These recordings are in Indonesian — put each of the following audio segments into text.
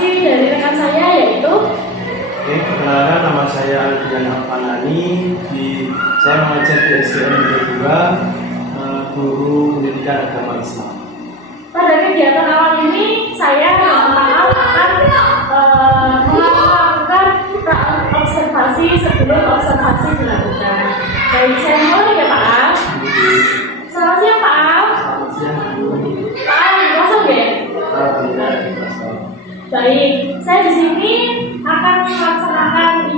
presentasi dari rekan saya yaitu. Oke, perkenalkan nama saya Alfian Alfanani. Saya mengajar di SDN Negeri 2, guru pendidikan agama Islam. Pada kegiatan awal ini saya akan melakukan observasi sebelum observasi dilakukan. Baik, saya mulai ya Pak Al. Selamat siang Pak Al. Selamat siang. Pak Al, kosong ya? Baik, saya di sini akan melaksanakan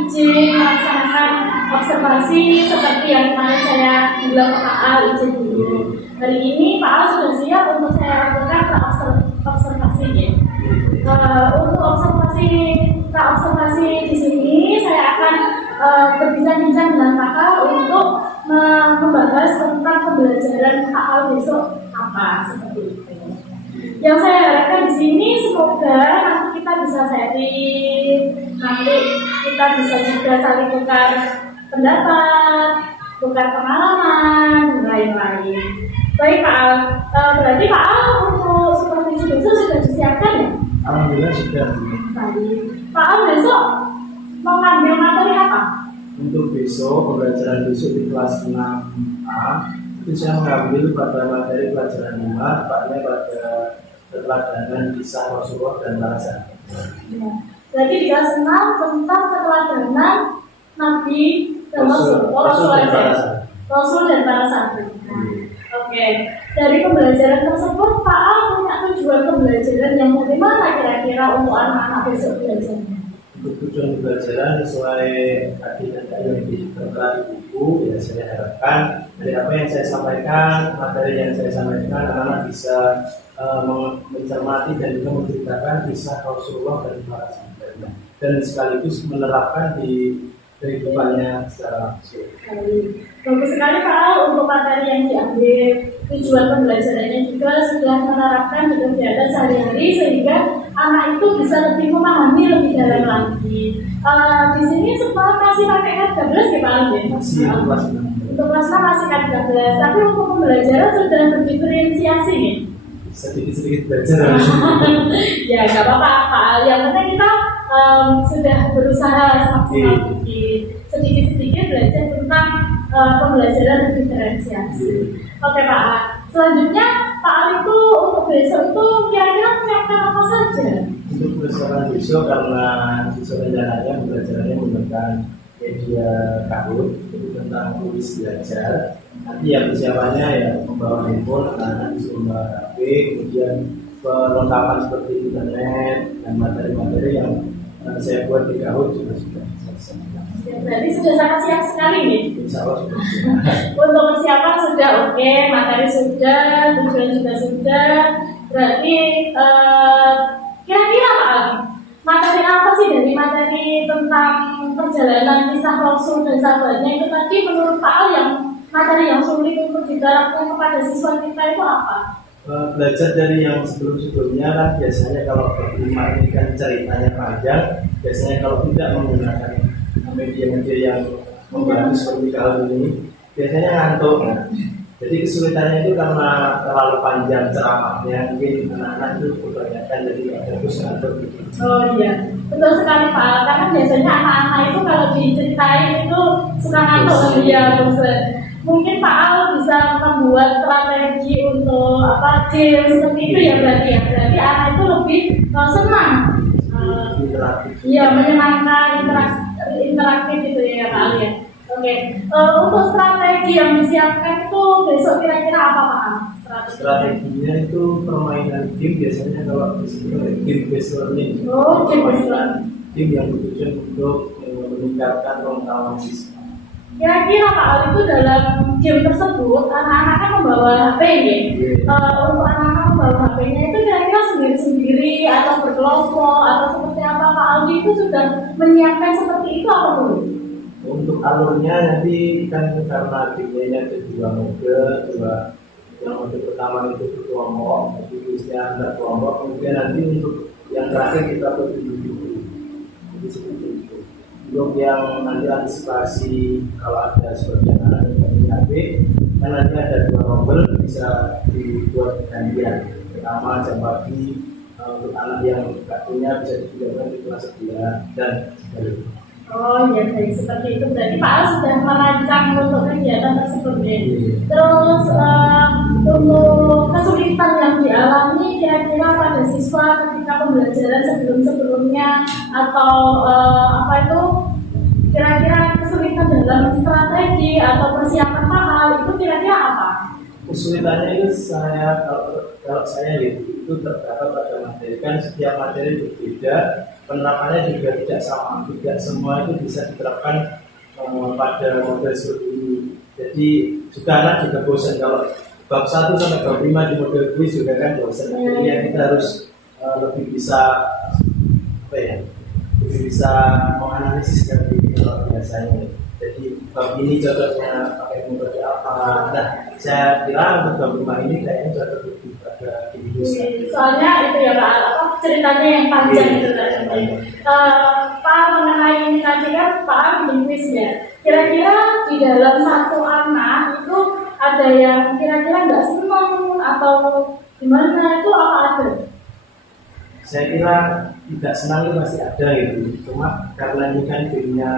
observasi seperti yang kemarin saya bilang Pak Al izin dulu. Hari ini Pak Al sudah siap untuk saya lakukan observasinya. Untuk observasi di sini saya akan berbincang-bincang dengan Pak Al untuk membahas tentang pembelajaran Pak Al besok apa seperti itu. Yang saya harapkan di sini semoga nanti kita bisa sharing, nanti kita bisa juga saling tukar pendapat, tukar pengalaman, dan lain-lain. Baik Pak Al, berarti Pak Al untuk supervisi besok sudah disiapkan ya? Alhamdulillah sudah. Baik. Pak Al besok mau ngambil materi apa? Untuk besok, pembelajaran besok di kelas 6A itu saya mengambil pada materi pelajaran 5, tepatnya pada keteladanan kisah Rasulullah dan para sahabat. Ya. Berarti di kelas 6 tentang keteladanan Nabi dan Rasul dan para sahabat. Oke. Dari pembelajaran tersebut, Pak Al punya tujuan pembelajaran yang bagaimana kira-kira untuk anak-anak besok belajarnya? Untuk tujuan pembelajaran sesuai tadi yang ditertera di buku, ya saya harapkan dari apa yang saya sampaikan, materi yang saya sampaikan, anak-anak bisa mencermati dan juga menceritakan kisah Rasulullah dan para sahabatnya, dan sekaligus menerapkan di kehidupannya secara langsung. Bagus sekali Pak Al untuk materi yang diambil. Tujuan pembelajarannya juga sudah menerapkan di kegiatan sehari-hari sehingga anak itu bisa lebih memahami lebih dalam lagi. Di sini semua masih pakai K13 ya Pak Al? Masih kelas 6. Untuk kelas 6 masih K13, tapi untuk pembelajaran sudah berdiferensiasi ya? Sedikit-sedikit belajar. Ya nggak apa-apa Pak Al, yang penting kita sudah berusaha semaksimal mungkin sedikit-sedikit belajar tentang pembelajaran diferensiasi. Oke Pak Al, selanjutnya Pak Al itu untuk besok itu kira-kira menyiapkan apa saja? Untuk persiapan besok, karena besok rencananya pembelajarannya menggunakan media kahoot, itu tentang tulis belajar. Nanti ya persiapannya ya membawa handphone, anak-anak bisa membawa HP, kemudian perlengkapan seperti internet dan materi-materi yang saya buat di kahoot juga sudah selesai. Ya, berarti sudah sangat siap sekali nih. Insya Allah sudah. Untuk persiapan sudah oke, materi sudah, tujuan juga sudah. Berarti kira-kira Pak Al, materi apa sih dari materi tentang perjalanan kisah Rasul dan sahabatnya itu tadi menurut Pak Al yang materi yang sulit untuk diterapkan kepada siswa kita itu apa? Belajar dari yang sebelum-sebelumnya kan biasanya kalau berlima ini kan ceritanya panjang, biasanya kalau tidak menggunakan media-media yang membantu seperti kalau ini biasanya ngantuk. Nah, jadi kesulitannya itu karena terlalu panjang ceramahnya, mungkin anak-anak itu kebanyakan jadi nggak fokus ngantuk. Oh iya, betul sekali Pak Al, karena biasanya anak-anak itu kalau diceritain itu suka ngantuk ya bosan. Mungkin Pak Al bisa membuat strategi untuk game seperti itu ya berarti ya. Berarti anak itu lebih senang. Iya, menyenangkan interaktif itu ya Pak Al ya. Oke. Untuk strategi yang disiapkan itu besok kira-kira apa Pak Al? Strateginya itu permainan game, biasanya kalau di sini game based learning. Oh, game based learning. Game yang bertujuan untuk meningkatkan pengetahuan siswa. Kira-kira Pak Al itu dalam game tersebut anak-anak kan membawa HP ya. Untuk anak-anak membawa HP-nya itu kira-kira sendiri-sendiri atau berkelompok atau seperti apa Pak Al itu sudah menyiapkan seperti itu apa dulu? Untuk alurnya nanti kan karena game-nya ada dua mode, yang mode pertama itu berkelompok, tulisnya antar kelompok, kemudian nanti untuk yang terakhir kita berindividu. Jadi seperti itu. Untuk yang nanti antisipasi kalau ada seperti anak yang punya HP, kan nanti ada dua nomor bisa dibuat gantian. Pertama jam pagi untuk anak yang nggak punya bisa dipinjamkan di kelas sebelah dan sebagainya. Oh iya, baik seperti itu. Berarti Pak Al sudah merancang untuk kegiatan tersebut ya. Terus untuk kesulitan yang dialami kira-kira pada siswa ketika pembelajaran sebelum-sebelumnya atau apa itu kira-kira kesulitan dalam strategi atau persiapan Pak Al itu kira-kira apa? Kesulitannya itu kalau saya lihat itu terdapat pada materi, kan setiap materi berbeda, penerapannya juga tidak sama, tidak semua itu bisa diterapkan pada model seperti ini. Jadi juga anak juga bosan kalau bab 1 sampai bab 5 di model kuis juga kan bosan. Akhirnya kita harus lebih bisa apa ya, lebih bisa menganalisis dari kalau biasanya. Jadi bab ini cocoknya pakai metode apa? Nah, saya kira untuk bab 5 ini kayaknya cocok lebih pada Indonesia. Soalnya itu ya Pak, apa ceritanya yang panjang itu tadi. Pak mengenai ini tadi kan Pak bikin kuis ya. Kira-kira di dalam satu anak itu ada yang kira-kira nggak senang atau gimana itu apa ada? Saya kira tidak senang itu masih ada gitu. Cuma karena ini kan timnya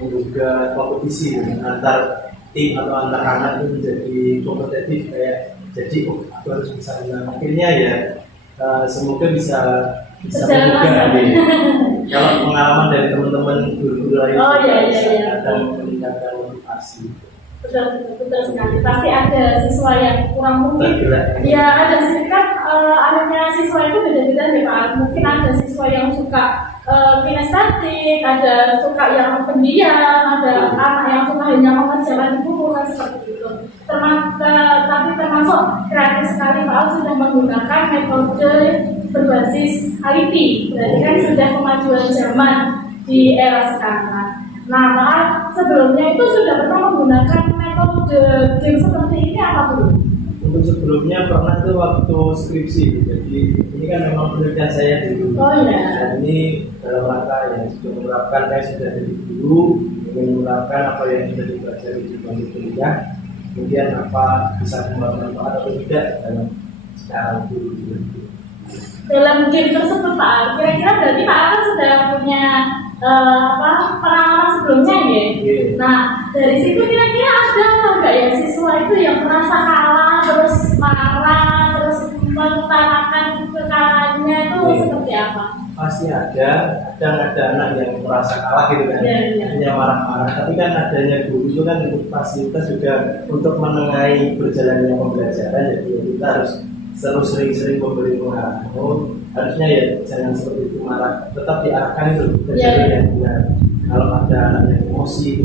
menduga kompetisi antar tim atau antar anak itu menjadi kompetitif kayak jadi aku harus bisa menang. Akhirnya ya semoga bisa membuka ya. Kalau pengalaman dari teman-teman guru-guru lain dan meningkatkan motivasi. Betul sekali. Pasti ada siswa yang kurang mungkin. Ya ada sih kan anaknya siswa itu beda-beda nih Pak. Mungkin ada siswa yang suka kinestetik, ada suka yang pendiam, ada anak yang suka hanya mengerjakan di buku kan seperti itu. Tapi termasuk kreatif sekali Pak Al sudah menggunakan metode berbasis IT. Berarti kan sudah kemajuan zaman di era sekarang. Nah, Pak sebelumnya itu sudah pernah menggunakan metode game seperti ini apa dulu? Untuk sebelumnya pernah tuh waktu skripsi. Jadi ini kan memang penelitian saya dulu. Oh iya. Dan ini dalam rangka yang sudah menerapkan, saya sudah dari dulu ingin menerapkan apa yang sudah dipelajari di bangku kuliah. Kemudian apa bisa bermanfaat atau tidak dalam sekarang dulu. Dalam game tersebut Pak, kira-kira berarti Pak kan sudah punya pengalaman sebelumnya ya. Nah dari situ kira-kira ada nggak ya siswa itu yang merasa kalah terus marah terus mengutarakan kekalahannya itu seperti apa? Pasti ada anak yang merasa kalah gitu kan, hanya marah-marah. Tapi kan adanya guru itu kan untuk fasilitas juga untuk menengahi berjalannya pembelajaran. Jadi kita harus sering-sering memberi pengarahan. Harusnya ya jangan seperti itu marah, tetap diarahkan itu yang benar. Kalau ada anak yang emosi,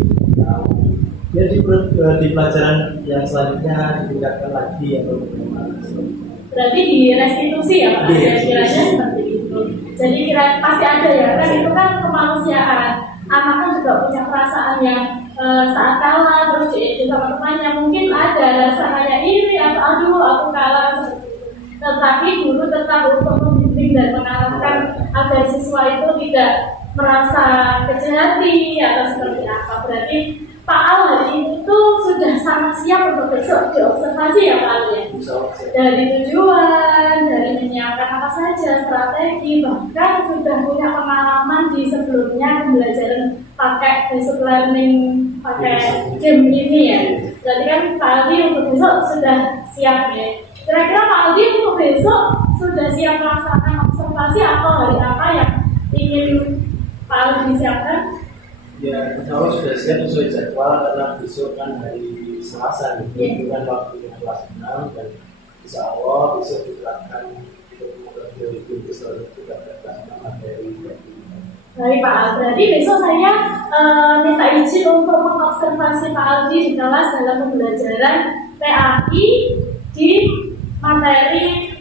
ya di pelajaran yang selanjutnya ditingkatkan lagi atau bagaimana. Berarti di restitusi ya Pak, kira-kira seperti itu. Jadi pasti ada ya, kan itu kan kemanusiaan. Anak kan juga punya perasaan yang saat kalah terus diejek sama temannya mungkin ada rasa kayak iri atau aduh aku kalah seperti itu. Tetapi guru tetap untuk membimbing dan mengarahkan agar siswa itu tidak merasa kecil hati atau seperti apa. Berarti Pak Al hari itu sudah sangat siap untuk besok diobservasi ya Pak Al ya. Dari tujuan, dari menyiapkan apa saja strategi, bahkan sudah punya pengalaman di sebelumnya pembelajaran pakai basic learning, pakai game ini ya. Jadi kan Pak Aldi untuk besok sudah siap ya. Kira-kira Pak Aldi untuk besok sudah siap melaksanakan observasi atau hari apa yang ingin Pak Aldi siapkan? Ya, insya Allah sudah siap sesuai jadwal karena besok kan hari Selasa itu kan waktunya kelas 6 dan insya Allah besok diterapkan untuk mengambil besok juga kelas 6 materi. Baik Pak Al, berarti besok saya minta izin untuk mengobservasi Pak Aldi di kelas dalam pembelajaran PAI di materi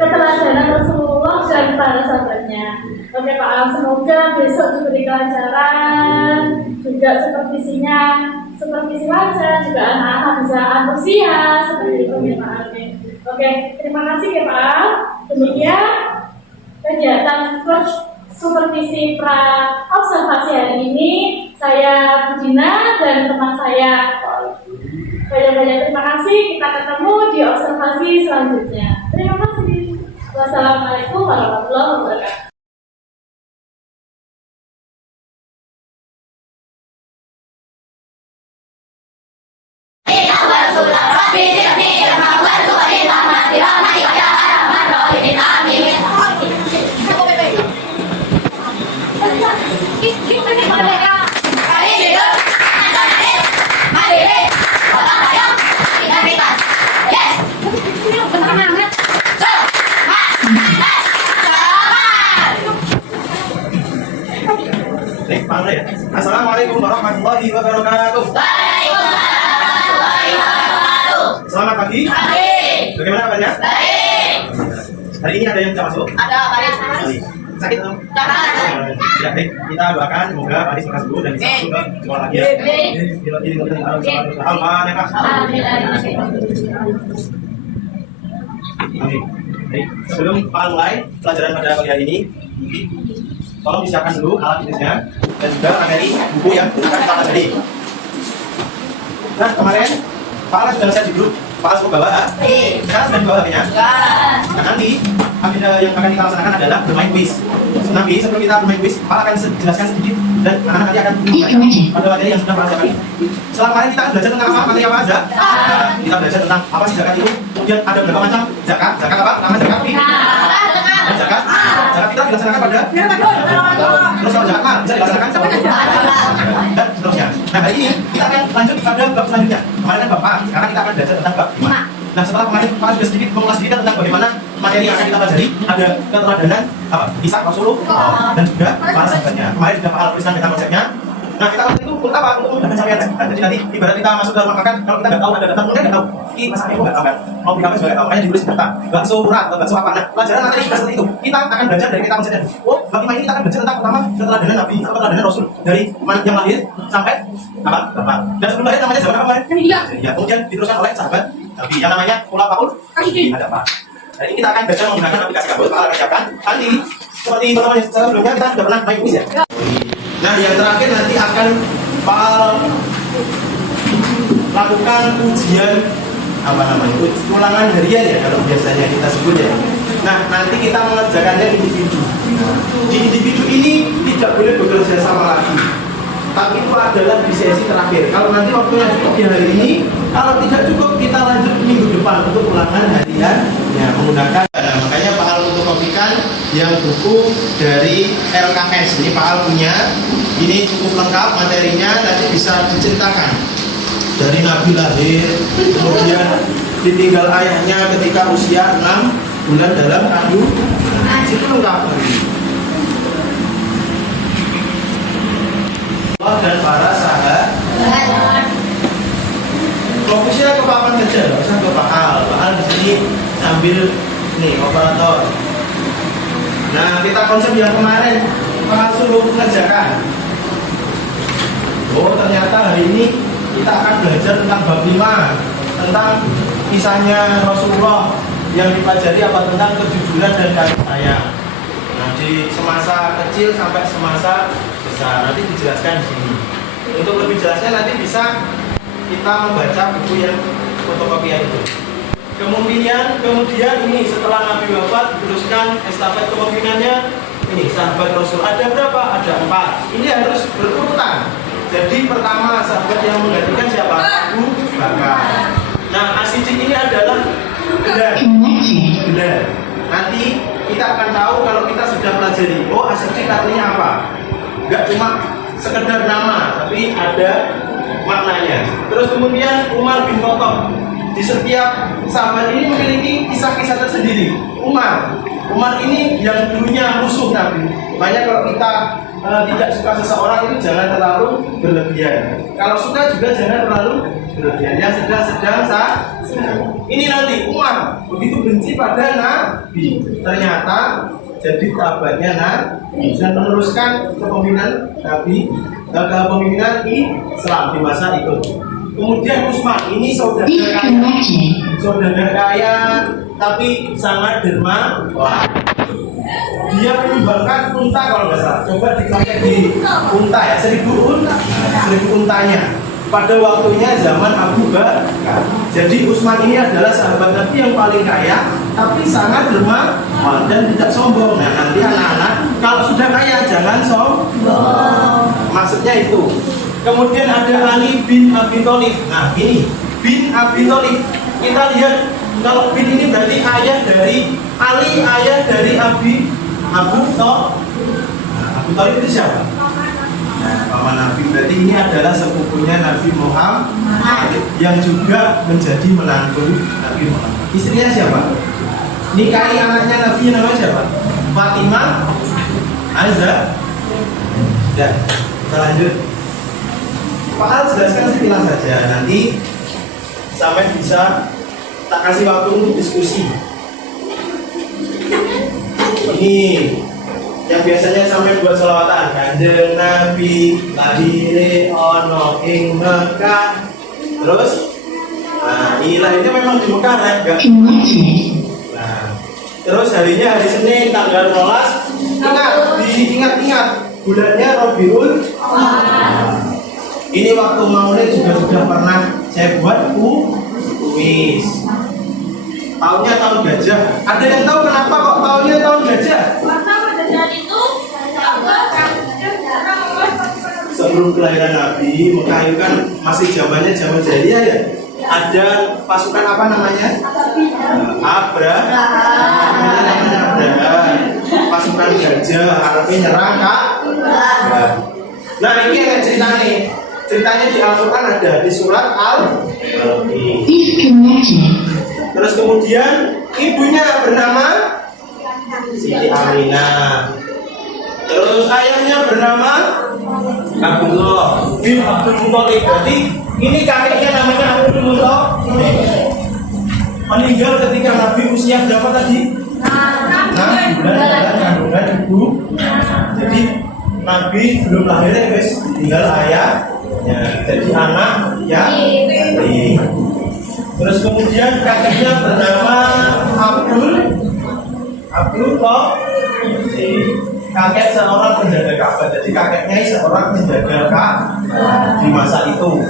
keteladanan Rasulullah dan para sahabatnya. Oke Pak Al, semoga besok diberi kelancaran, juga supervisinya supervisi lancar, juga anak-anak bisa antusias seperti itu ya Pak Al. Oke, terima kasih ya Pak Al. Demikian kegiatan coach supervisi pra observasi hari ini. Saya Budina dan teman saya Banyak-banyak terima kasih. Kita ketemu di observasi selanjutnya. Terima kasih. Wassalamualaikum warahmatullahi wabarakatuh. Assalamualaikum warahmatullahi wabarakatuh. Selamat pagi. Bagaimana kabarnya? Hari ini ada yang bisa masuk? Ada, Pak. Sakit atau? Ya, baik. Kita doakan semoga Pak lekas sembuh dan bisa masuk ke sekolah lagi ya. Amin. Baik. Sebelum Pak mulai pelajaran pada pagi hari ini, tolong disiapkan dulu alat tulisnya dan juga materi buku yang akan kita pelajari. Nah, kemarin Pak Ala sudah share di grup. Pak Ala sudah bawa? Sekarang sudah dibawa HP-nya? Nah, nanti agenda yang akan kita laksanakan adalah bermain quiz. Nanti sebelum kita bermain quiz, Pak Ala akan jelaskan sedikit dan anak-anak nanti akan pada materi yang sudah Pak Ala siapkan. Setelah kemarin kita belajar tentang apa? Materi apa aja? Kita belajar tentang apa sih zakat itu? Kemudian ada berapa macam zakat? Zakat apa? Nama zakat? Zakat? Zakat kita dilaksanakan pada? Terus kalau zakat bisa dilaksanakan dan seterusnya. Nah, hari ini kita akan lanjut pada bab selanjutnya. Kemarin kan bab A, sekarang kita akan belajar tentang bab 5. Nah, setelah kemarin Pak sudah sedikit mengulas sedikit tentang bagaimana materi yang akan kita pelajari, ada keteladanan Ishak, Rasulullah dan juga para sahabatnya. Kemarin sudah Pak Al tuliskan kita konsepnya. Nah, kita itu untuk apa? Untuk memudahkan sampean. Jadi nanti ibarat kita masuk ke rumah makan, kalau kita nggak tahu ada data, mungkin nggak tahu. Ini masaknya itu nggak tahu kan? Mau beli apa juga nggak tahu. Makanya ditulis data. Bakso murah atau bakso apa? Nah, pelajaran materi sudah seperti itu. Kita akan belajar dari kita konsepnya. Oh, bagaimana ini kita akan belajar tentang pertama keteladanan Nabi, keteladanan Rasul dari yang lahir sampai apa? Bapak. Dan sebelum lahir namanya zaman apa kemarin? Ya, kemudian diteruskan oleh sahabat Nabi yang namanya Khulafaul Rasyidin. Ada apa? Nah, ini kita akan belajar menggunakan aplikasi kabel. Pak akan siapkan. Nanti seperti pertemuan sebelumnya kita sudah pernah main quiz ya. Nah, yang terakhir nanti akan Pak lakukan ujian apa namanya? Ulangan harian ya kalau biasanya kita sebut ya. Nah, nanti kita mengerjakannya individu. Di individu ini tidak boleh bekerja sama lagi. Tapi itu adalah di sesi terakhir. Kalau nanti waktunya cukup di hari ini, kalau tidak cukup kita lanjut minggu depan untuk ulangan harian ya menggunakan. Nah, makanya Pak Al fotokopikan yang buku dari LKS. Ini Pak Al punya. Ini cukup lengkap materinya, nanti bisa diceritakan dari Nabi lahir, kemudian ditinggal ayahnya ketika usia 6 bulan dalam kandungan. Itu lengkap. Allah dan para sahabat. Fokusnya ke papan saja, nggak usah ke Pak Al. Pak Al di sini sambil nih operator. Nah, kita konsep yang kemarin Pak Al suruh mengerjakan. Oh, ternyata hari ini kita akan belajar tentang bab 5, tentang kisahnya Rasulullah yang dipelajari apa tentang kejujuran dan kasih sayang. Nah, di semasa kecil sampai semasa besar nanti dijelaskan di sini. Untuk lebih jelasnya nanti bisa kita membaca buku yang fotokopian itu. Kemudian ini setelah Nabi wafat diteruskan estafet kepemimpinannya. Ini sahabat Rasul ada berapa? Ada 4. Ini harus berurutan. Jadi pertama sahabat yang menggantikan siapa? Abu Bakar. Nah, As-Siddiq ini adalah benar. Nanti kita akan tahu kalau kita sudah pelajari. Oh, As-Siddiq artinya apa? Enggak cuma sekedar nama, tapi ada maknanya. Terus kemudian Umar bin Khattab. Di setiap sahabat ini memiliki kisah-kisah tersendiri. Umar ini yang dulunya musuh Nabi. Makanya kalau kita tidak suka seseorang itu jangan terlalu berlebihan. Kalau suka juga jangan terlalu berlebihan. Yang sedang-sedang ini nanti Umar begitu benci pada Nabi. Ternyata jadi sahabatnya Nabi dan meneruskan kepemimpinan Nabi dan kepemimpinan Islam di masa itu. Kemudian Utsman ini saudara kaya tapi sangat dermawan. Dia menyumbangkan unta kalau nggak salah. Coba dikalikan di unta ya, 1000 untanya. pada waktunya zaman Abu Bakar. Jadi Utsman ini adalah sahabat Nabi yang paling kaya, tapi sangat lemah dan tidak sombong. Nah, nanti anak-anak kalau sudah kaya jangan sombong. Maksudnya itu. Kemudian ada Ali bin Abi Thalib. Nah, ini bin Abi Thalib. Kita lihat kalau bin ini berarti ayah dari Ali, ayah dari Abu Thalib. Nah, Abu Thalib itu siapa? Nah, paman Nabi. Berarti ini adalah sepupunya Nabi Muhammad yang juga menjadi menantu Nabi Muhammad. Istrinya siapa? Nikahi anaknya Nabi namanya siapa? Fatimah, Azza. Ya, kita lanjut. Pak Al jelaskan sekilas saja. Nanti sampai bisa tak kasih waktu untuk diskusi. Ini yang biasanya sampai buat sholawatan. Kanjeng Nabi lahir ono ing Mekah. Terus, nah ini lahirnya memang di Mekah, enggak? Nah, terus harinya hari Senin tanggal 12. Ingat bulannya Rabiul. Ini waktu maulid juga sudah pernah saya buat kuis. Tahunnya tahun gajah. Ada yang tahu kenapa kok tahunnya tahun gajah? Sebelum kelahiran Nabi, Mekah itu kan masih zaman jahiliyah ya. Ada pasukan apa namanya? Abraham. Pasukan gajah, artinya nyerang Kak. Nah ini yang cerita nih. Ceritanya di Al-Quran ada di surat Al-Baqarah. Terus kemudian ibunya bernama Siti Aminah. Terus ayahnya bernama Abdullah bin Abdul Muthalib. Berarti ini kakeknya namanya Abdul Muthalib. Meninggal ketika Nabi usia berapa tadi? 6 bulan kandungan ibu. Jadi Nabi belum lahir ya guys, tinggal ayah. Ya, jadi anak ya. Terus kemudian kakeknya bernama Abdullah. Kakek seorang penjaga Ka'bah. Jadi kakeknya seorang penjaga Ka'bah di masa itu.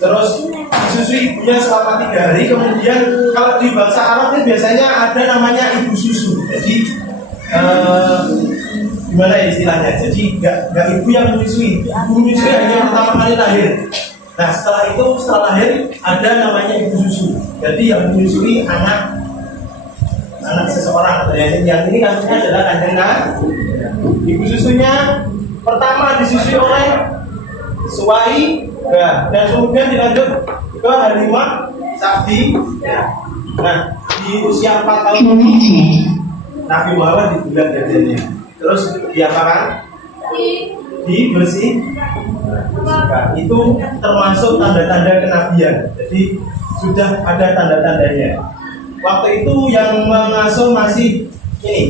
Terus disusui ibunya selama 3 hari. Kemudian kalau di bangsa Arab ini biasanya ada namanya ibu susu. Jadi gimana ya istilahnya? Jadi nggak ibu yang menyusui. Ibu menyusui hanya yang pertama kali lahir. Nah setelah lahir ada namanya ibu susu. Jadi yang menyusui anak seseorang. Yang ini kasusnya adalah Kanjeng Nabi. Ibu susunya pertama disusui oleh Suwai, dan kemudian dilanjut ke Halimah Sa'di. Nah di usia 4 tahun Nabi Muhammad di bulan jadinya. Terus diapakan? Dibersihkan. Itu termasuk tanda-tanda kenabian. Jadi sudah ada tanda-tandanya. Waktu itu yang mengasuh masih ini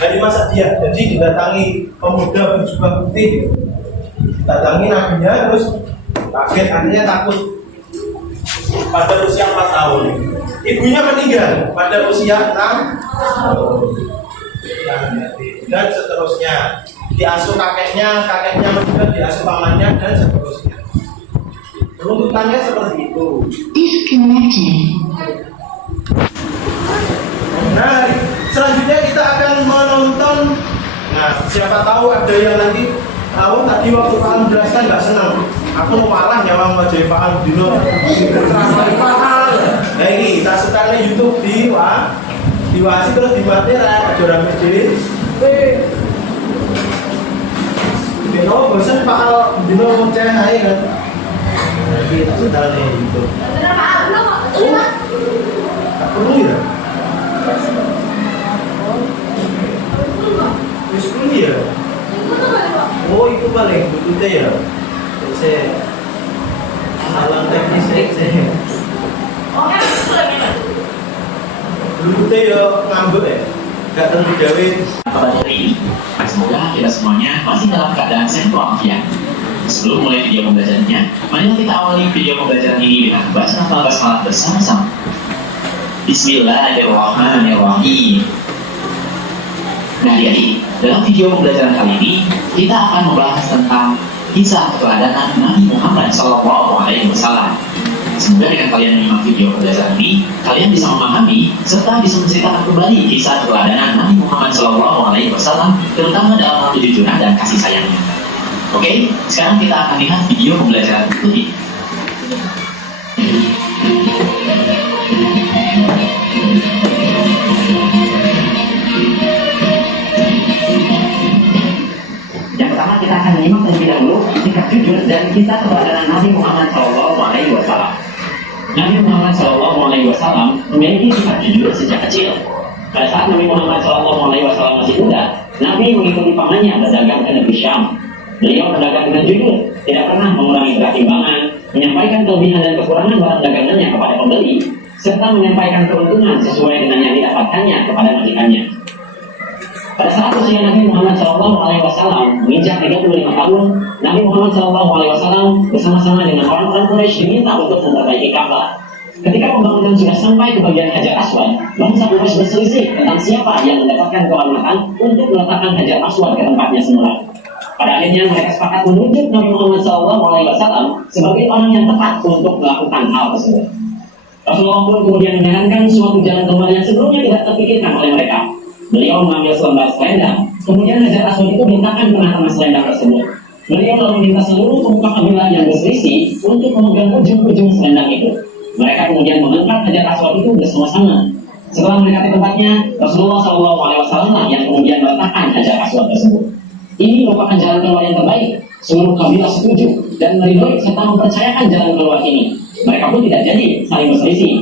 Halimah Sa'diyah. Jadi didatangi pemuda berjubah putih, datangi nabinya, terus kaget, akhirnya takut. Pada usia 4 tahun ibunya meninggal pada usia 6 tahun. Dan seterusnya diasuh kakeknya meninggal, diasuh pamannya, dan seterusnya. Runtutannya seperti itu. Nah, selanjutnya kita akan menonton. Nah, siapa tahu ada yang nanti tahu tadi waktu Pak Al menjelaskan nggak senang. Aku malah nyawang wajah Pak Al dino. Nah ini kita setelnya YouTube diwasi terus dimatera joran masjid. Dino bosan Pak Al dino mau cek aja kan. Kita setelnya YouTube. Tak perlu ya. Itu ya. Oh itu paling bututnya ya. Saya salah teknis saya. Bututnya ya ngambek ya. Gak terlalu jauh. Pada hari ini, semoga kita semuanya masih dalam keadaan sehat walafiat. Sebelum mulai video pembelajarannya, mari kita awali video pembelajaran ini dengan membaca lafaz basmalah bersama-sama. Bismillahirrahmanirrahim. Nah, jadi dalam video pembelajaran kali ini kita akan membahas tentang kisah keteladanan Nabi Muhammad SAW. Semoga dengan kalian menyimak video pembelajaran ini, kalian bisa memahami serta bisa menceritakan kembali kisah keteladanan Nabi Muhammad SAW, terutama dalam hal kejujuran dan kasih sayangnya. Oke, sekarang kita akan lihat video pembelajaran berikut ini. Yang pertama kita akan menyimak terlebih dahulu sikap jujur dan kisah keteladanan Nabi Muhammad SAW. Nabi Muhammad SAW memiliki sifat jujur sejak kecil. Pada saat Nabi Muhammad SAW masih muda, Nabi mengikuti pamannya berdagang ke negeri Syam. Beliau berdagang dengan jujur, tidak pernah mengurangi berat timbangan, menyampaikan kelebihan dan kekurangan barang dagangannya kepada pembeli, serta menyampaikan keuntungan sesuai dengan yang didapatkannya kepada majikannya. Pada saat usia Nabi Muhammad SAW menginjak 35 tahun, Nabi Muhammad SAW bersama-sama dengan orang-orang Quraisy diminta untuk memperbaiki Ka'bah. Ketika pembangunan sudah sampai ke bagian Hajar Aswad, bangsa Quraisy berselisih tentang siapa yang mendapatkan kehormatan untuk meletakkan Hajar Aswad ke tempatnya semula. Pada akhirnya mereka sepakat menunjuk Nabi Muhammad SAW sebagai orang yang tepat untuk melakukan hal tersebut. Rasulullah pun kemudian menyarankan suatu jalan keluar yang sebelumnya tidak terpikirkan oleh mereka. Beliau mengambil selembar selendang, kemudian Hajar Aswad itu diletakkan di tengah-tengah selendang tersebut. Beliau lalu meminta seluruh pemuka kabilah yang berselisih untuk memegang ujung-ujung selendang itu. Mereka kemudian mengangkat Hajar Aswad itu bersama-sama. Setelah mendekati tempatnya, Rasulullah SAW yang kemudian meletakkan Hajar Aswad tersebut. Ini merupakan jalan keluar yang terbaik. Seluruh kabilah setuju dan meridhoi serta mempercayakan jalan keluar ini. Mereka pun tidak jadi saling berselisih.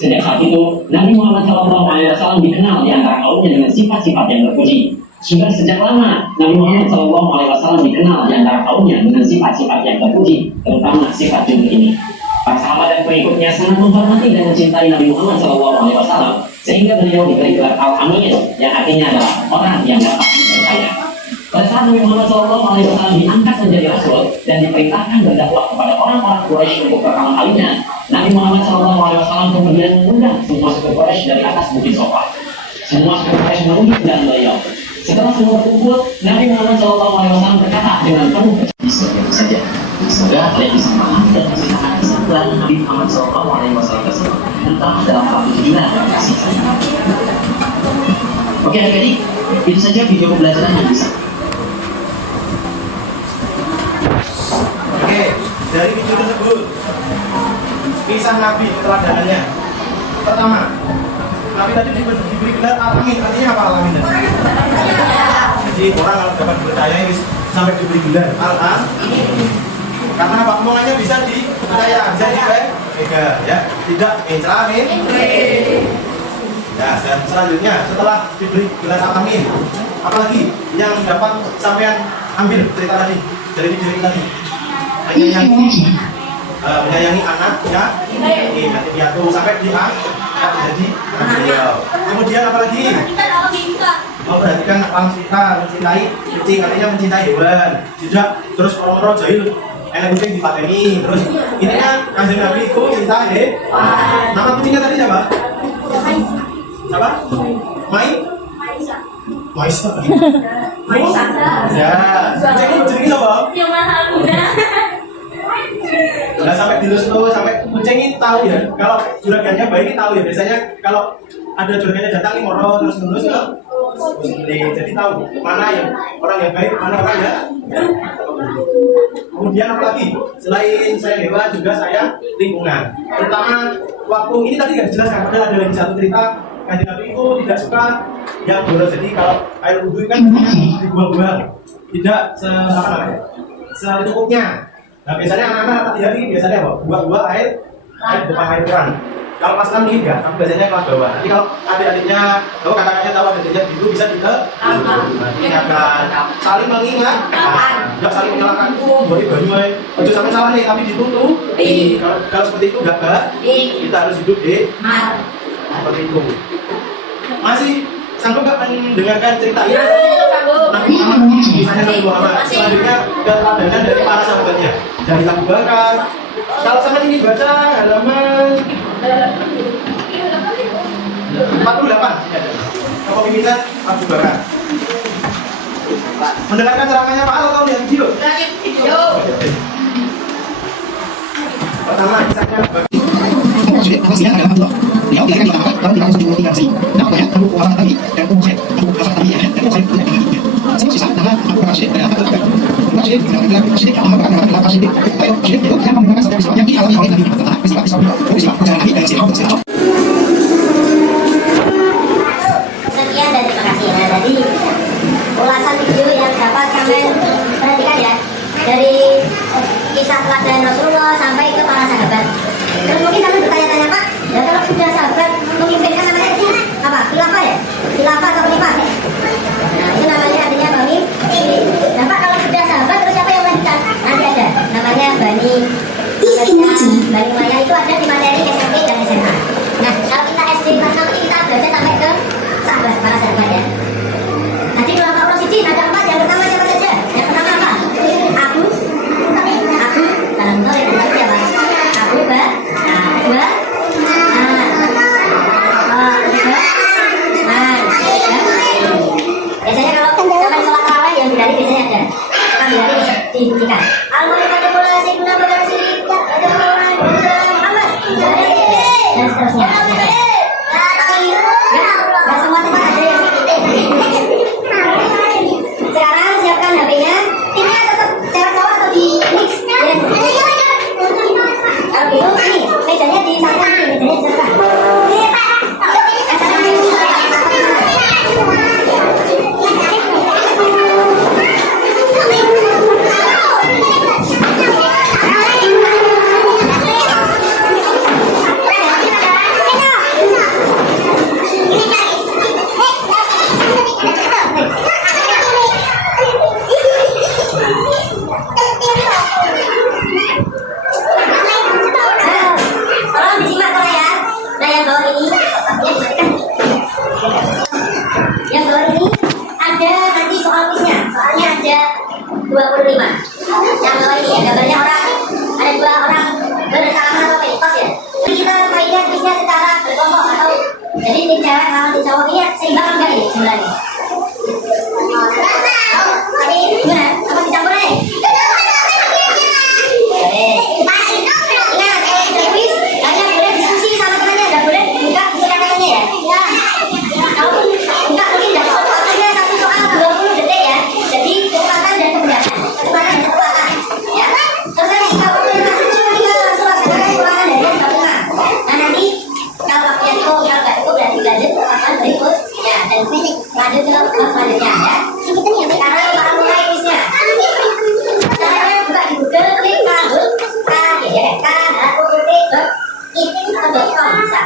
Sejak saat itu, Nabi Muhammad SAW dikenal di antara kaumnya dengan sifat-sifat yang terpuji. Sudah sejak lama, Nabi Muhammad SAW dikenal di antara kaumnya dengan sifat-sifat yang terpuji, terutama sifat jujur ini. Para sahabat dan pengikutnya sangat menghormati dan mencintai Nabi Muhammad SAW, sehingga beliau diberi gelar Al-Amin, yang artinya adalah orang yang dapat dipercaya. Pada saat Nabi Muhammad SAW diangkat menjadi Rasul dan diperintahkan berdakwah kepada orang-orang Quraisy untuk pertama kalinya, Nabi Muhammad SAW kemudian mengundang semua suku Quraisy dari atas bukit Sofa. Semua suku Quraisy menunduk dan beliau. Setelah semua berkumpul, Nabi Muhammad SAW berkata dengan penuh kepercayaan saja. Semoga kalian bisa memahami dan menceritakan kisah keteladanan Nabi Muhammad SAW tersebut, terutama dalam hal kejujuran dan kasih sayang. Oke adik-adik, itu saja video pembelajaran yang bisa. Oke, dari video tersebut kisah Nabi keteladanannya. Pertama, Nabi tadi diberi gelar Al-Amin. Artinya apa Al-Amin? Jadi orang kalau dapat dipercaya sampai diberi gelar Al-Amin. Karena apa? Omongannya bisa dipercaya, bisa dipegang, ya, tidak mencelamin. Ya, dan selanjutnya setelah diberi gelar Al-Amin, apalagi yang dapat sampean ambil cerita tadi dari video tadi? Menyayangi anaknya, nanti piatu sampai dia jadi beliau. Kemudian apalagi? Memperhatikan alam sekitar, mencintai kucing, artinya mencintai hewan. Tidak terus orang-orang jahil, enak kucing dipateni. Terus ini kan Kanjeng Nabi itu cinta nama kucingnya tadi siapa? Siapa? Maisa. Ya, kucingnya siapa? Yang mahal muda. Udah sampai dilus-lus, sampai kucing ini tahu ya. Kalau juragannya baik ini tahu ya. Biasanya kalau ada juragannya datang nih moro terus ngelus ya. Jadi tahu mana yang orang yang baik, mana orang yang. Kemudian apalagi selain saya hewan juga saya lingkungan. Terutama waktu ini tadi nggak dijelaskan, padahal ada lagi satu cerita Kanjeng Nabi itu tidak suka yang boros. Jadi kalau air wudhu kan dibuang-buang, tidak secukupnya. Nah biasanya anak-anak pagi hari biasanya apa? Buang-buang air depan air keran. Kalau pas enam ini enggak, tapi biasanya kelas bawah. Nanti kalau adik-adiknya, kalau kakak-kakaknya tahu adik-adiknya dulu bisa juga. Nanti akan saling mengingat, enggak saling menyalahkan. Boleh banyak, ojo sampai salah nih, tapi ditutup. Kalau seperti itu enggak baik. Kita harus hidup di seperti itu. Masih sanggup nggak mendengarkan cerita ini? Nabi Muhammad, misalnya Nabi Muhammad. Selanjutnya keteladangan dari para sahabatnya. Dari Abu Bakar. Kalau sama ini baca halaman 48. Kepemimpinan Abu Bakar. Mendengarkan ceramahnya Pak Al atau lihat video? Pertama, kisahnya Pastinya adalah Allah. Beliau dilahirkan di Mekah tahun 373 Masehi. Namanya Abu Hasan Tami dan Ummu Khair. Abu Hasan Tami dan Ummu Khair punya ibunya. Sebab sisa nama Abu Rashid adalah Abu Bakar. Abu Rashid dikenal Rashid yang merupakan nama Abu Rashid. Ayo, Rashid itu yang menggunakan sabda Islam yang dialami oleh Nabi Muhammad tentang peristiwa perjalanan Nabi dan sirah. Sekian dan terima kasih. Nah, tadi ulasan video yang dapat kami perhatikan ya, dari kisah teladan Rasulullah sampai ke para sahabat. Terus mungkin kalian bertanya-tanya, Pak, ya kalau sudah sahabat memimpinkan namanya itu apa? Khilafah ya? Khilafah atau khalifah? Nah, itu namanya artinya Bani. Nah, Pak, kalau sudah sahabat terus siapa yang melanjutkan? Nanti ada namanya Bani. Bani Maya itu ada di materi SMP dan SMA. Nah, kalau kita SD kelas 6 ini kita belajar sampai ke sahabat, para sahabat ya. Nanti kalau Pak Rosidi ada 4, yang pertama siapa saja? Yang pertama apa? Abu, dalam bentuk yang kedua siapa? Abu Ba, kedua, biasanya kalau sampai sholat tarawih yang dari biasanya ada kan dari dibuktikan. Al-Muhammad Sayyidina Bakar Siddiq, Muhammad, dan seterusnya. Nggak semua tempat ada yang sekarang siapkan HP-nya. Ini tetap cewek-cowok atau di mix? Kalau gitu, ini mejanya disatukan, mejanya disatukan. Tolong disimak kalau ya. Nah, yang bawah ini, yang bawah ini ada nanti soal kuisnya. Soalnya ada 25. Yang bawah ini ya, gambarnya orang, ada 2 orang bersalaman atau pas ya. Jadi kita mainkan kuisnya secara berkelompok atau jadi tim cewek sama tim cowok ini seimbang enggak ini sebenarnya? Tadi gimana? Apa dicampur nih? Ingat, kuis hanya boleh diskusi sama temannya, nggak boleh buka buku catatannya ya. Kalau buka mungkin dapat waktunya 1 soal 20 detik ya. Jadi kecepatan dan kemudahan, kecepatan dan kekuatan ya. Terus jika waktu yang masih cukup kita langsung laksanakan ulangan dari yang pertama. Nah, nanti kalau waktunya cukup, kalau nggak cukup berarti lanjut ke ulangan berikutnya dan lanjut ke selanjutnya ya. Sekarang kita mulai kuisnya. Caranya buka di Google, klik kahut.com bisa.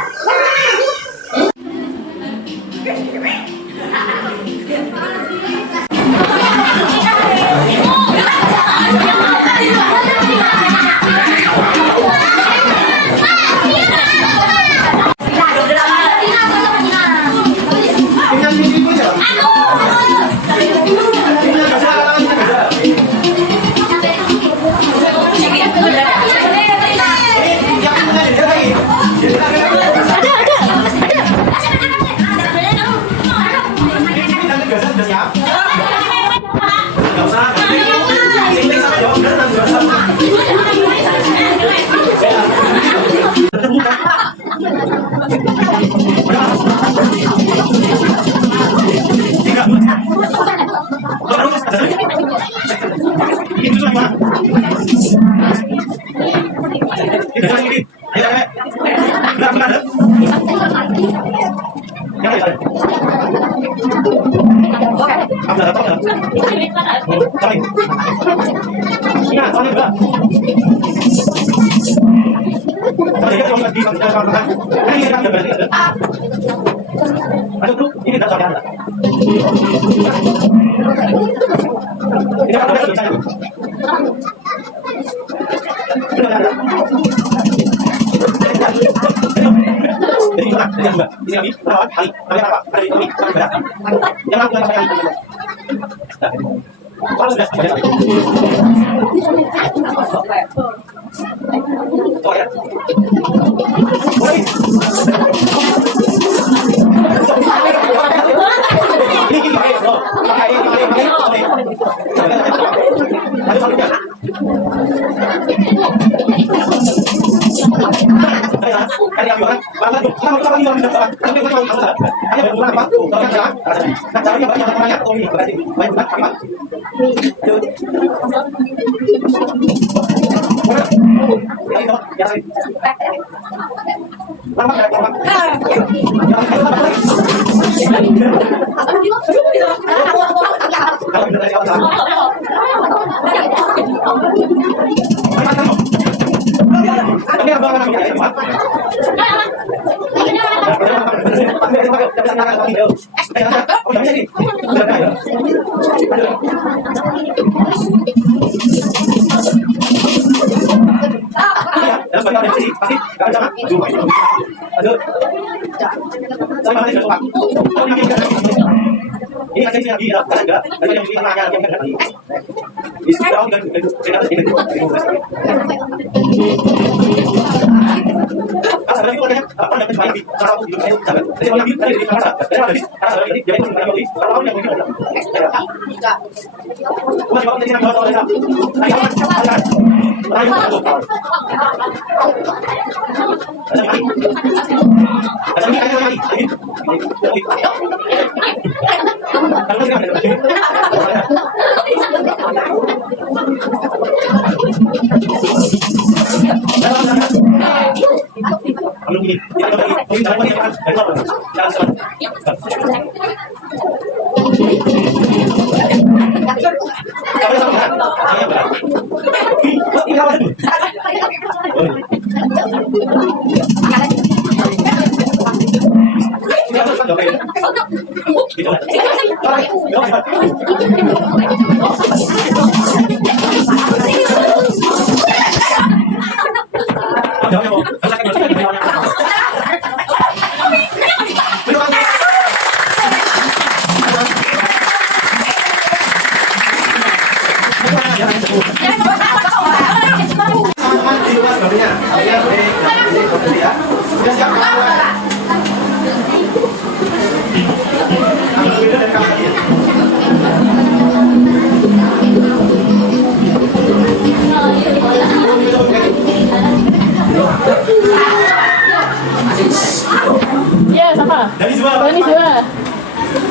Iya, sama. Dari Zua. Dari Zua.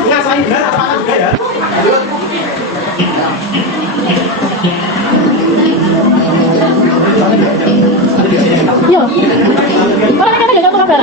Enggak, selain benar, apa juga ya? Iya. Kalau ini kan ada jatuh kabar.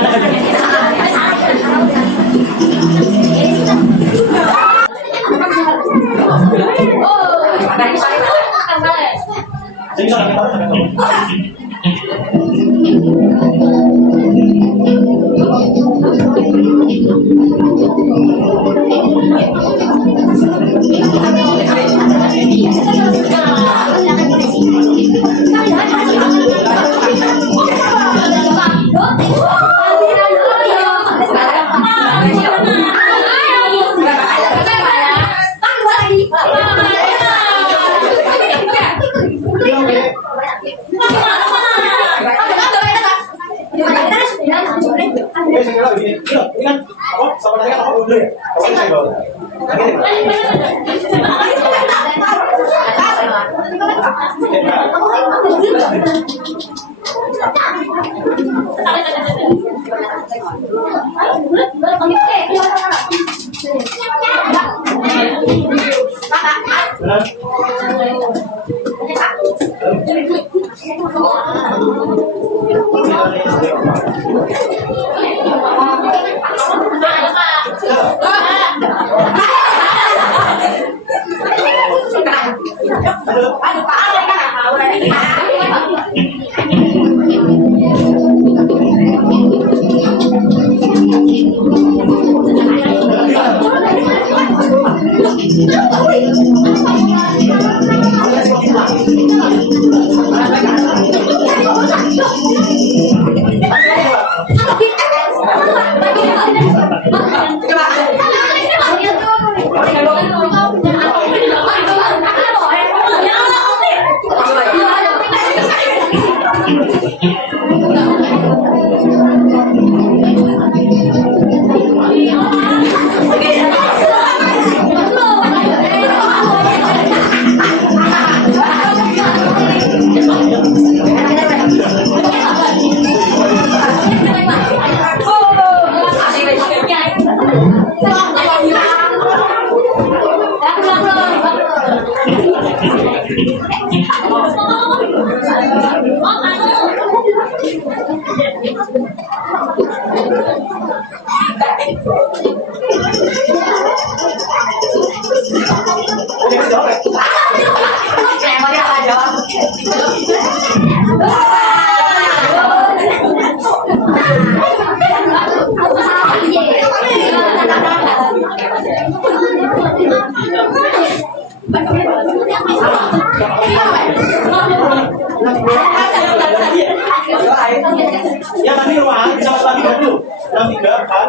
Jadi saya kira begini, ini kan apa? Sama tadi kan apa udah ya? Apa saya bawa?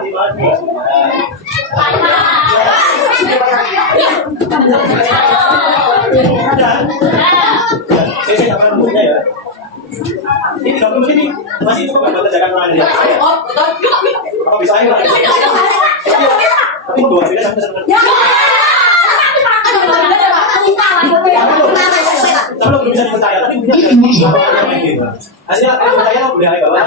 Saya nggak pernah menurutnya ya. Ini 30 menit ini masih cukup nggak buat kerjakan ruangan dia? Apa bisa aja? Tapi dua beda sampai sama. Kalau belum bisa dipercaya, tapi punya hasilnya kalau percaya boleh aja bawa.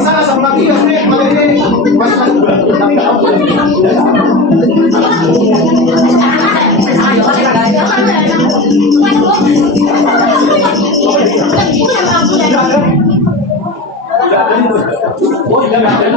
Sana sama lagi ya, ini masih satu bulan, tapi nggak tahu. Oh, tidak ada.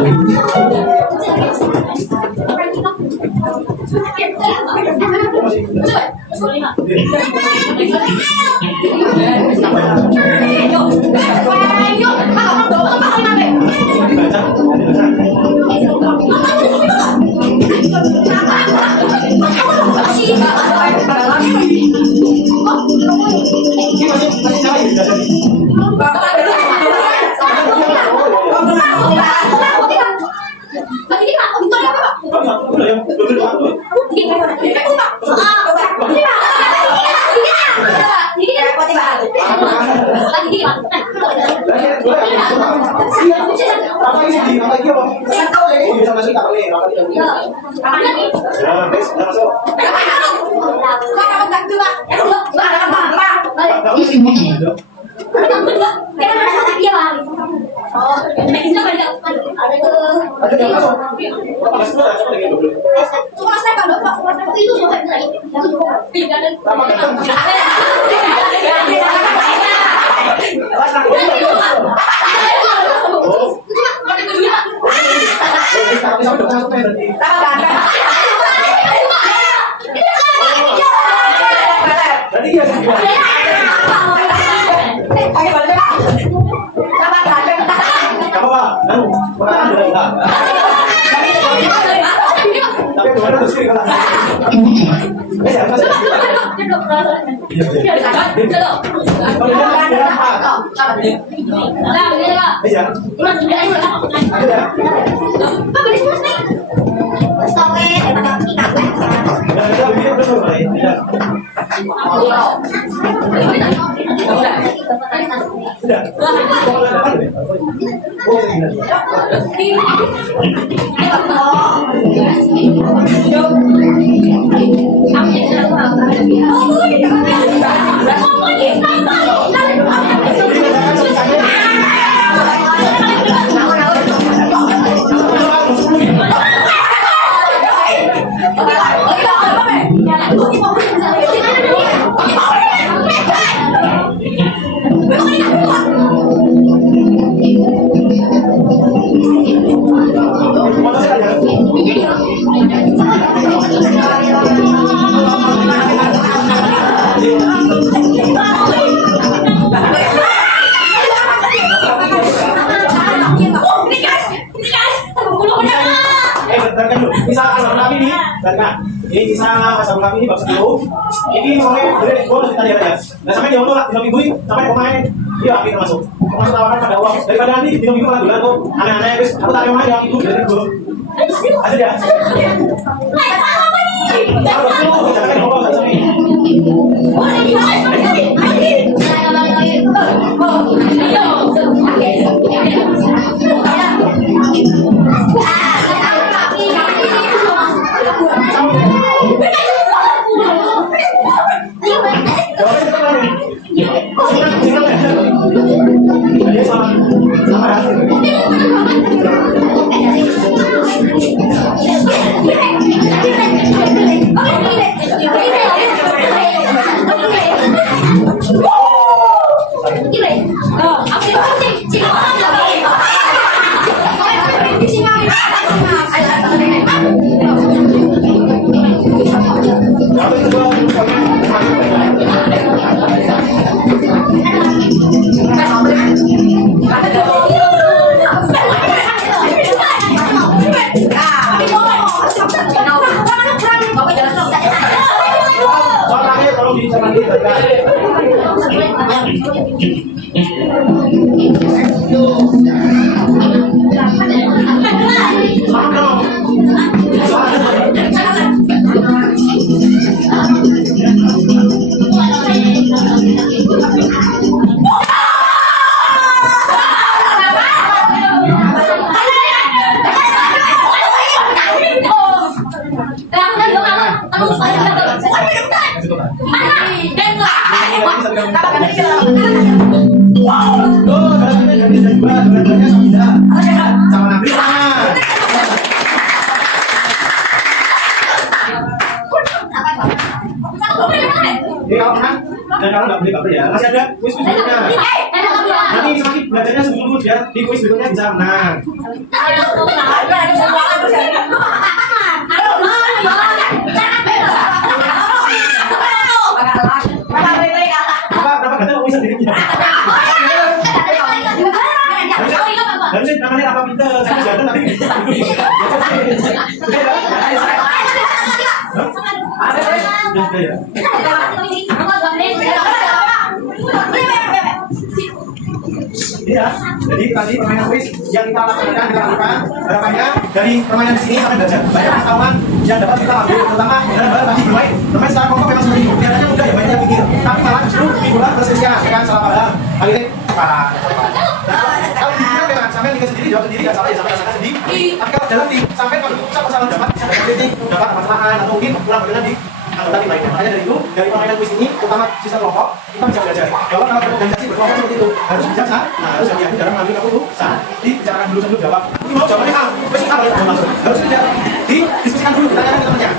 Ini kisah asam kami ini bab 10. Ini mulai dari gol kita lihat ya. Nah sampai dia untuk minggu sampai pemain dia akhirnya masuk tawaran pada uang daripada nanti di minggu malah tuh aneh-aneh guys. Aku tak mau yang itu dari gol. Ada dia. Jadi kalau menang dan kalau nggak boleh baper ya, masih ada kuis berikutnya. Nanti semakin belajarnya sungguh-sungguh ya, di kuis berikutnya bisa menang. Berapa kata kuis sendiri? Dan sih namanya apa pinter, saya jalan tapi. Iya, jadi tadi permainan kuis yang kita lakukan harapannya dari permainan di sini sampai belajar banyak pengetahuan yang dapat kita ambil, terutama dalam hal tadi bermain secara kelompok memang seperti itu. Biasanya mudah ya banyak yang pikir, tapi malah justru mingguan persisian dengan salah paham. Kali ini para kalau dipikir memang sampai nikah sendiri jawab sendiri nggak salah ya sampai rasakan sendiri. Tapi kalau dalam tim sampai kalau pusat masalah dapat sampai kritik dapat masalah atau mungkin kurang berkenan di anggota tim lainnya. Makanya dari itu dari permainan kuis ini terutama sistem kelompok kita bisa belajar bahwa kalau berorganisasi berkelompok seperti itu harus bijaksana, harus hati-hati dalam mengambil keputusan. Dibicarakan dulu sebelum jawab. Ini mau jawabannya A, pasti A boleh langsung. Harus tidak didiskusikan dulu, ditanyakan ke temannya.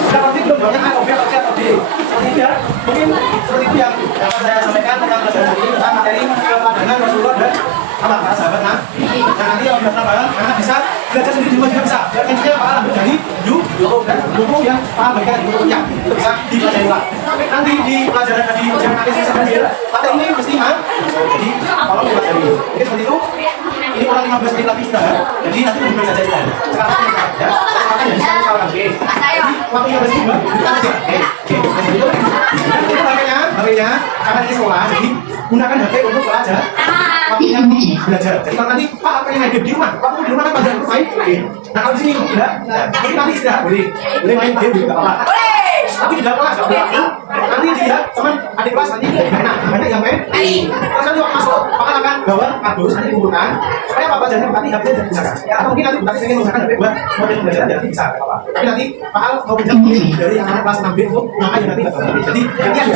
Sudah pasti belum jawabnya A, B, atau C, atau D. Seperti itu ya. Mungkin seperti itu yang dapat saya sampaikan tentang pelajaran ini tentang materi keteladanan Rasulullah dan apa para sahabat. Nah nanti kalau sudah paham, anak bisa belajar sendiri juga bisa. Dan intinya paham dari dan buku yang paham bagian dari bukunya itu bisa dipelajari ulang. Nanti di pelajaran tadi yang nanti saya sambil materi ini mesti jadi kalau dipelajari. Oke seperti itu. Ini kurang 15 menit lagi sudah. Jadi nanti belum saja sudah. Sekarang ya. Makanya bisa salah oke. Jadi waktu 15 menit kita aja. Oke. Itu HP-nya karena di sekolah jadi gunakan HP untuk belajar. Waktunya belajar. Jadi kalau nanti Pak apa yang main di rumah? Waktu di rumah kan pada main. Nah kalau di sini tidak. Jadi nanti istirahat boleh main game juga apa? Tapi tidak kelas, nanti dia teman adik kelas nanti banyak yang main. Terus nanti waktu masuk, maka akan bawa kardus nanti dikumpulkan supaya apa belajarnya nanti HP-nya jadi bisa. Atau mungkin nanti ingin menggunakan HP buat model pembelajaran jadi bisa apa. Tapi nanti Pak Al mau pinjam dari yang anak kelas 6B untuk makanya nanti nggak jadi nanti ada.